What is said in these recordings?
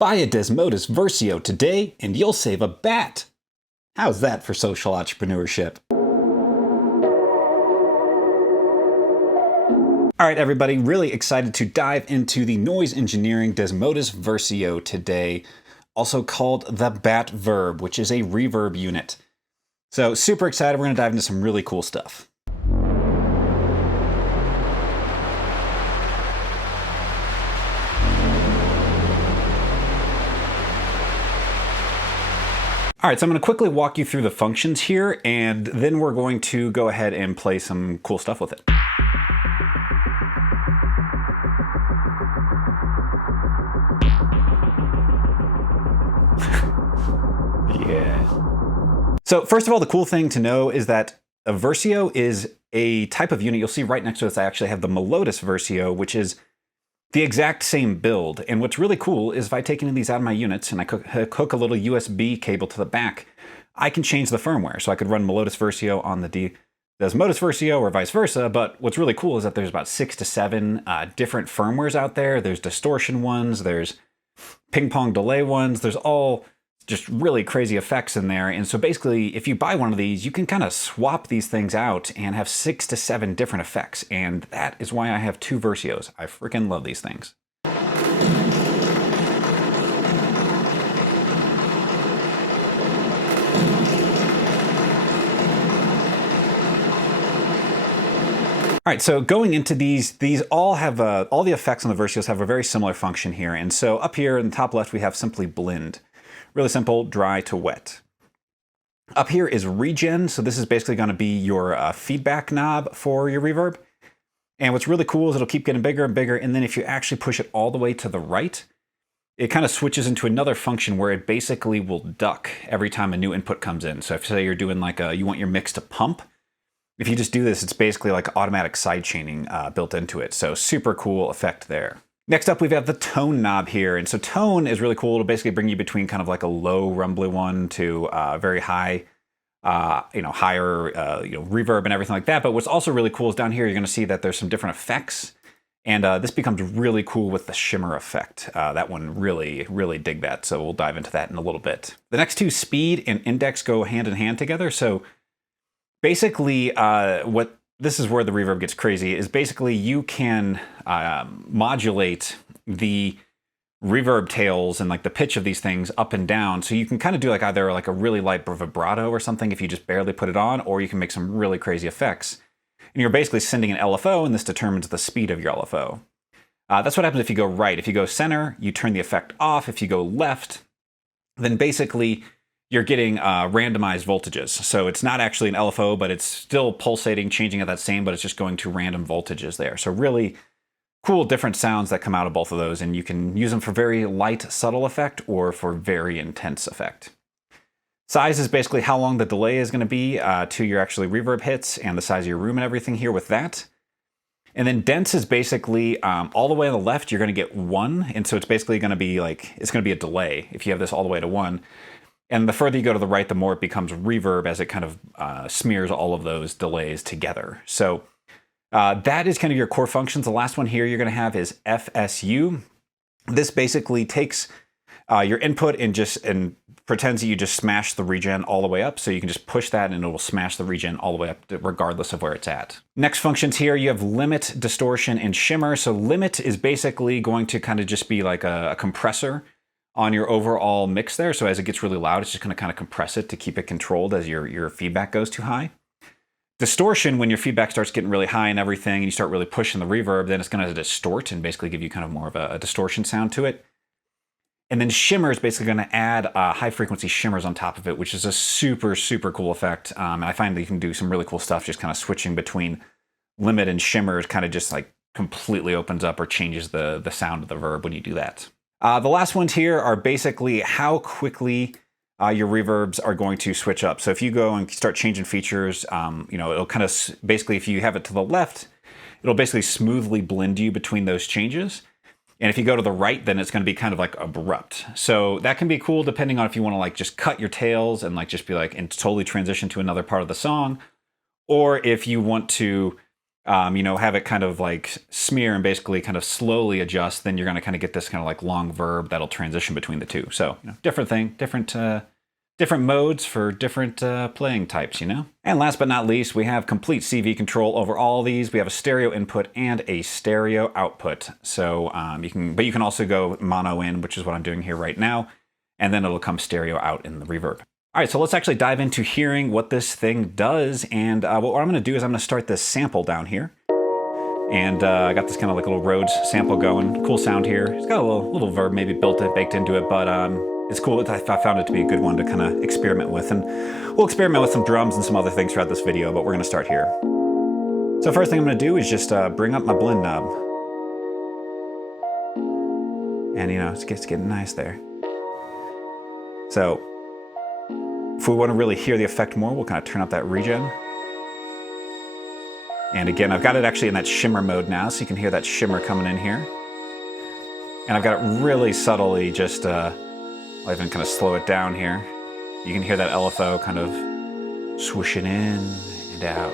Buy a Desmodus Versio today and you'll save a bat. How's that for social entrepreneurship? All right, everybody, really excited to dive into the Noise Engineering Desmodus Versio today, also called the Bat Verb, which is a reverb unit. So super excited, we're gonna dive into some really cool stuff. All right, so I'm going to quickly walk you through the functions here, and then we're going to go ahead and play some cool stuff with it. Yeah. So first of all, the cool thing to know is that a Versio is a type of unit. You'll see right next to this, I actually have the Melodus Versio, which is the exact same build. And what's really cool is if I take any of these out of my units and I hook a little USB cable to the back, I can change the firmware. So I could run Melodus Versio on the Desmodus Versio or vice versa. But what's really cool is that there's about 6 to 7 different firmwares out there. There's distortion ones, there's ping pong delay ones, there's all just really crazy effects in there. And so basically, if you buy one of these, you can kind of swap these things out and have 6 to 7 different effects. And that is why I have 2 Versios. I freaking love these things. All right, so going into these all have all the effects on the Versios have a very similar function here. And so up here in the top left, we have simply blend. Really simple, dry to wet. Up here is Regen, so this is basically going to be your feedback knob for your reverb. And what's really cool is it'll keep getting bigger and bigger, and then if you actually push it all the way to the right, it kind of switches into another function where it basically will duck every time a new input comes in. So if say you're doing like you want your mix to pump, if you just do this, it's basically like automatic side chaining built into it. So super cool effect there. Next up, we've got the tone knob here. And so tone is really cool. It'll basically bring you between kind of like a low rumbly one to very high, higher, reverb and everything like that. But what's also really cool is down here, you're going to see that there's some different effects. And this becomes really cool with the shimmer effect. That one really, really dig that. So we'll dive into that in a little bit. The next two, speed and index, go hand in hand together. So basically, this is where the reverb gets crazy, is basically you can modulate the reverb tails and like the pitch of these things up and down. So you can kind of do like either like a really light vibrato or something if you just barely put it on, or you can make some really crazy effects. And you're basically sending an LFO, and this determines the speed of your LFO. That's what happens if you go right. If you go center, you turn the effect off. If you go left, then basically you're getting randomized voltages. So it's not actually an LFO, but it's still pulsating, changing at that same, but it's just going to random voltages there. So really cool different sounds that come out of both of those, and you can use them for very light, subtle effect or for very intense effect. Size is basically how long the delay is gonna be to your actually reverb hits and the size of your room and everything here with that. And then dense is basically all the way on the left, you're gonna get 1. And so it's basically gonna be like, it's gonna be a delay if you have this all the way to 1. And the further you go to the right, the more it becomes reverb as it kind of smears all of those delays together. So that is kind of your core functions. The last one here you're going to have is FSU. This basically takes your input and pretends that you just smash the regen all the way up. So you can just push that and it will smash the regen all the way up regardless of where it's at. Next functions here, you have limit, distortion, and shimmer. So limit is basically going to kind of just be like a compressor on your overall mix there. So as it gets really loud, it's just going to kind of compress it to keep it controlled as your feedback goes too high. Distortion, when your feedback starts getting really high and everything, and you start really pushing the reverb, then it's going to distort and basically give you kind of more of a distortion sound to it. And then shimmer is basically going to add high frequency shimmers on top of it, which is a super, super cool effect. And I find that you can do some really cool stuff just kind of switching between limit and shimmer. It kind of just like completely opens up or changes the sound of the verb when you do that. The last ones here are basically how quickly your reverbs are going to switch up. So if you go and start changing features, it'll kind of basically, if you have it to the left, it'll basically smoothly blend you between those changes. And if you go to the right, then it's going to be kind of like abrupt. So that can be cool depending on if you want to like just cut your tails and like just be like and totally transition to another part of the song, or if you want to you know, have it kind of like smear and basically kind of slowly adjust, then you're going to kind of get this kind of like long verb that'll transition between the two. So, you know, different thing, different modes for different playing types, you know? And last but not least, we have complete CV control over all these. We have a stereo input and a stereo output. So you can also go mono in, which is what I'm doing here right now. And then it'll come stereo out in the reverb. All right, so let's actually dive into hearing what this thing does. And what I'm gonna do is I'm gonna start this sample down here. And I got this kind of like little Rhodes sample going. Cool sound here. It's got a little verb maybe baked into it, but it's cool. I found it to be a good one to kind of experiment with. And we'll experiment with some drums and some other things throughout this video, but we're gonna start here. So first thing I'm gonna do is just bring up my blend knob. And you know, it's getting nice there. So, if we want to really hear the effect more, we'll kind of turn up that regen. And again, I've got it actually in that shimmer mode now, so you can hear that shimmer coming in here. And I've got it really subtly just, I'll even kind of slow it down here. You can hear that LFO kind of swooshing in and out.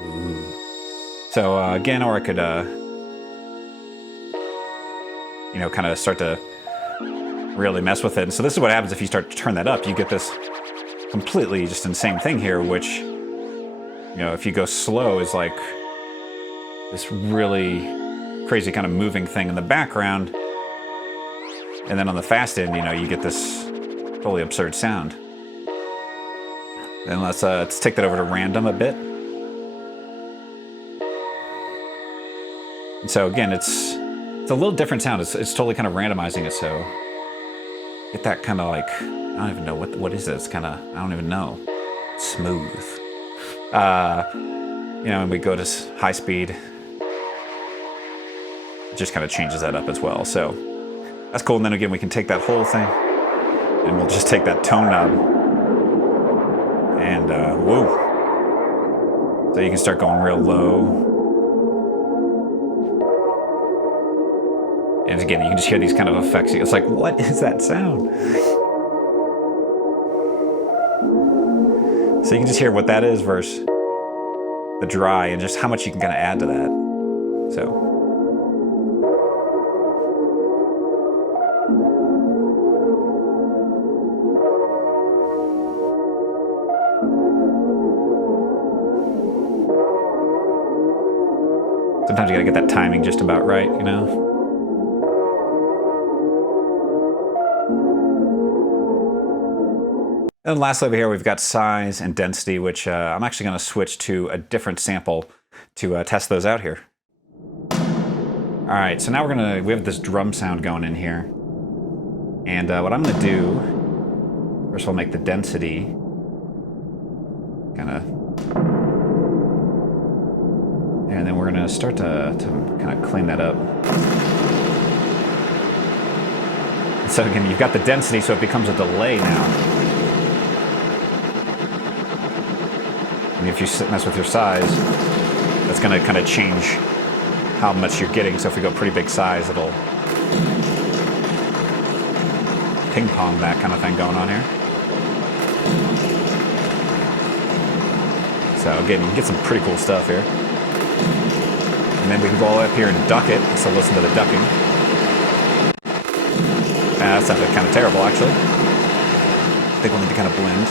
Ooh. So again, or I could, you know, kind of start to really mess with it. And so this is what happens if you start to turn that up. You get this completely just insane thing here, which, you know, if you go slow is like this really crazy kind of moving thing in the background. And then on the fast end, you know, you get this totally absurd sound. Then let's take that over to random a bit. And so again, it's a little different sound. It's totally kind of randomizing it. So get that kind of like, I don't even know what is it. It's kind of, I don't even know. Smooth. You know, and we go to high speed. It just kind of changes that up as well. So that's cool. And then again, we can take that whole thing and we'll just take that tone knob and whoa. So you can start going real low. And again, you can just hear these kind of effects. It's like, what is that sound? So you can just hear what that is versus the dry and just how much you can kind of add to that. So. Sometimes you gotta get that timing just about right, you know? And lastly over here, we've got size and density, which I'm actually going to switch to a different sample to test those out here. All right, so now we have this drum sound going in here. And what I'm going to do, first of all, make the density kind of, and then we're going to start to kind of clean that up. So again, you've got the density, so it becomes a delay now. And if you mess with your size, that's going to kind of change how much you're getting. So if we go pretty big size, it'll ping pong that kind of thing going on here. So again, you can get some pretty cool stuff here. And then we can go all the way up here and duck it. So listen to the ducking. That sounded kind of terrible, actually. I think we'll need to kind of blend.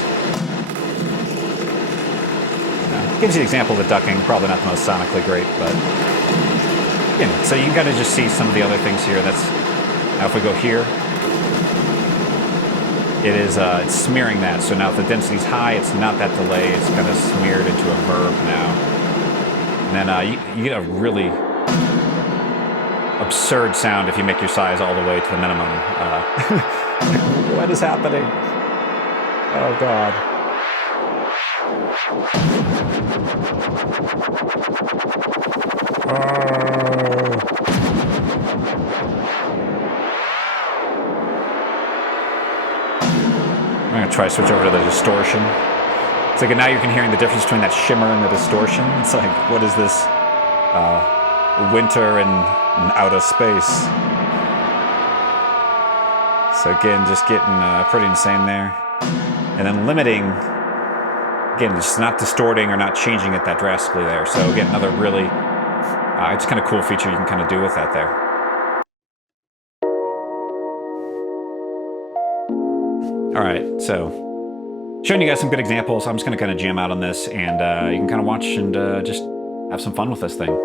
Gives you an example of the ducking, probably not the most sonically great, but you know, so you can kind of just see some of the other things here. That's now if we go here, it is it's smearing that. So now if the density's high, it's not that delay. It's kind of smeared into a verb now, and then you get a really absurd sound if you make your size all the way to the minimum. What is happening? Oh God. I'm going to try to switch over to the distortion. It's like now you can hearing the difference between that shimmer and the distortion. It's like, what is this? Winter in outer space. So again, just getting pretty insane there. And then limiting Again, it's not distorting or not changing it that drastically there. So again, another really, it's kind of cool feature you can kind of do with that there. All right, so showing you guys some good examples. I'm just going to kind of jam out on this, and you can kind of watch and just have some fun with this thing.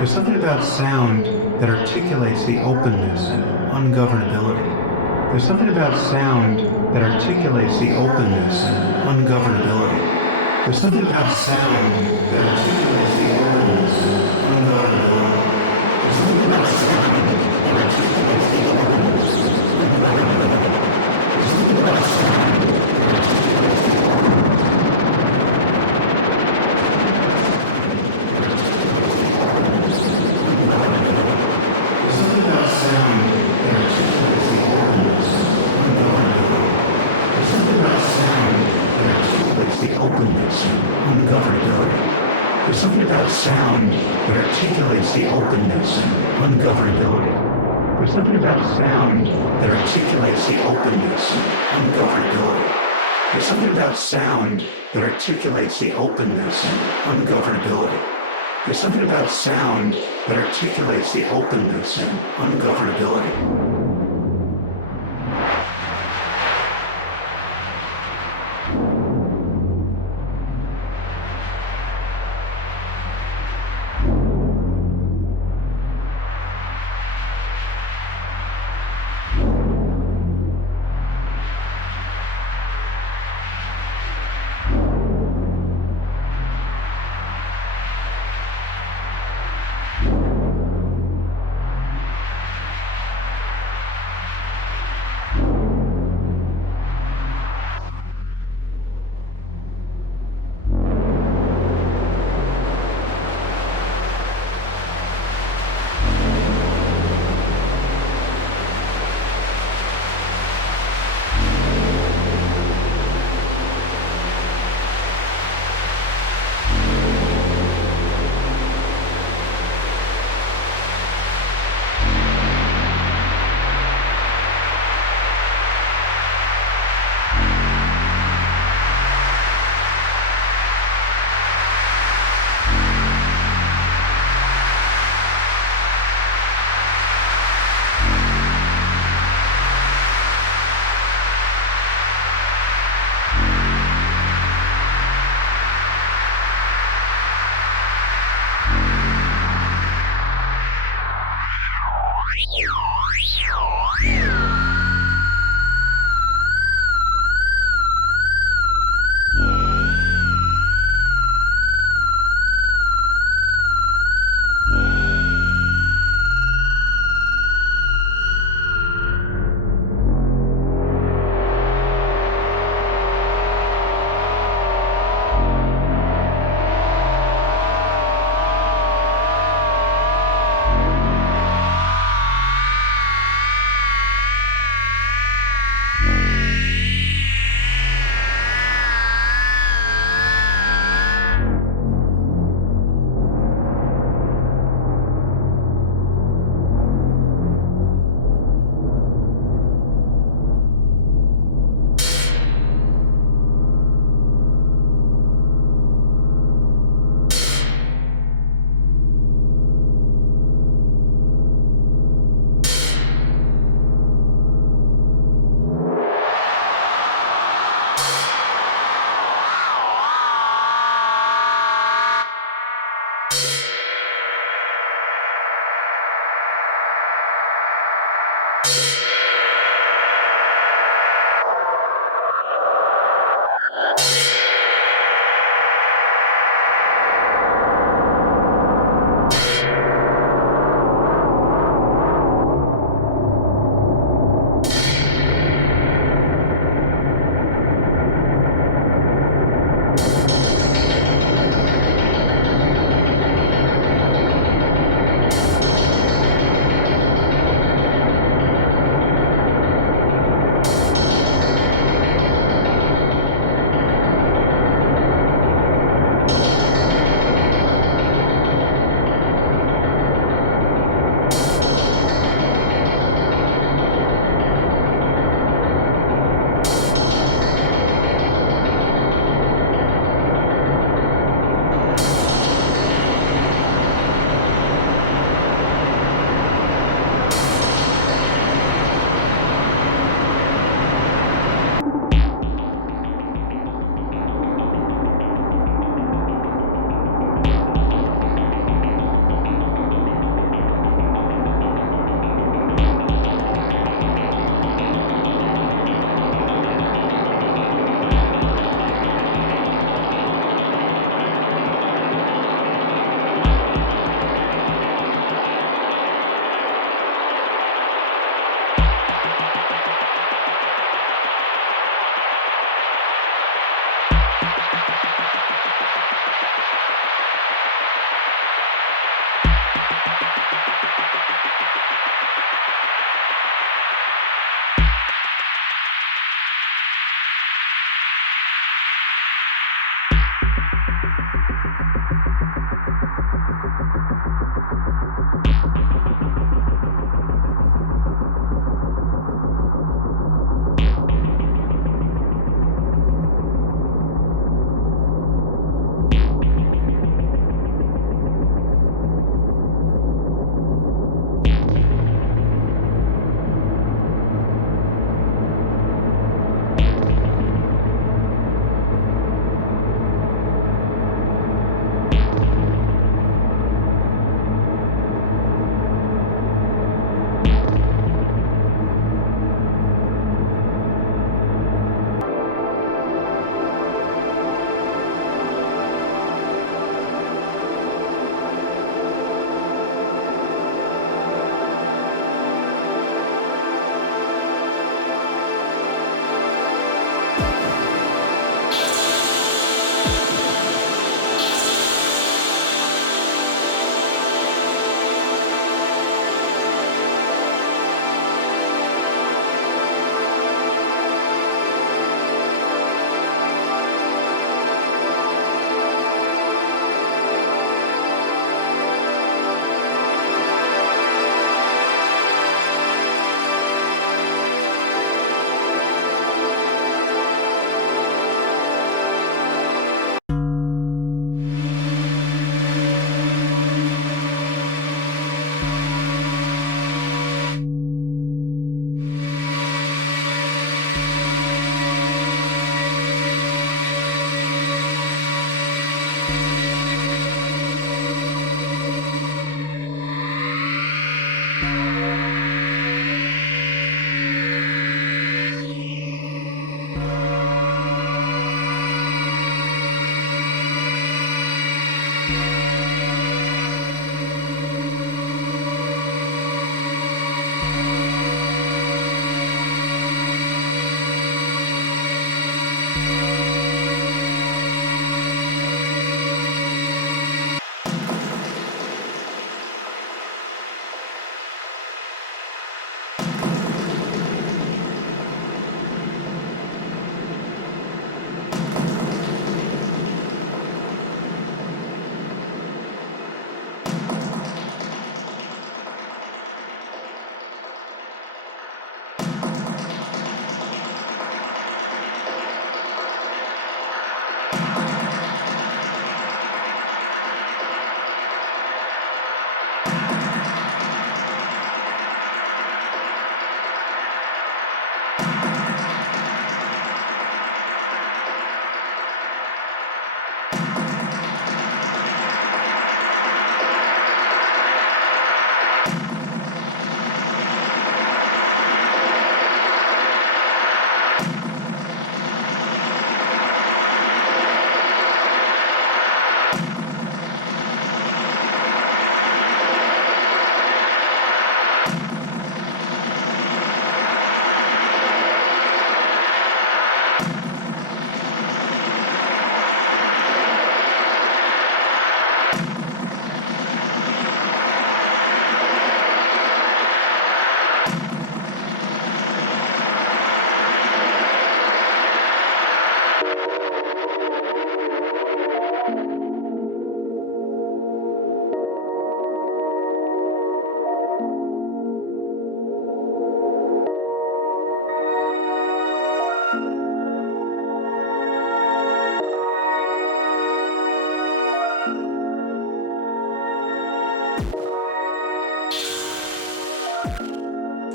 There's something about sound that articulates the openness and ungovernability. There's something about sound that articulates the openness and ungovernability. There's something about sound that articulates the openness and ungovernability. There's something about sound that articulates the openness and ungovernability. There's something about sound that articulates the openness. There's something about sound that articulates the openness and ungovernability. There's something about sound that articulates the openness and ungovernability. There's something about sound that articulates the openness and ungovernability. There's something about sound that articulates the openness and ungovernability.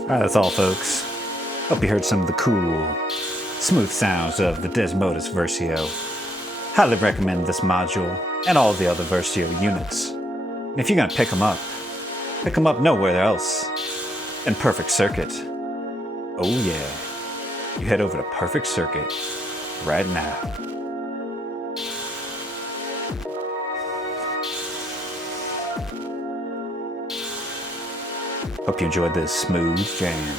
Alright, that's all, folks. Hope you heard some of the cool, smooth sounds of the Desmodus Versio. Highly recommend this module and all the other Versio units. And if you're gonna pick them up nowhere else than Perfect Circuit. Oh yeah, you head over to Perfect Circuit right now. Hope you enjoyed this smooth jam.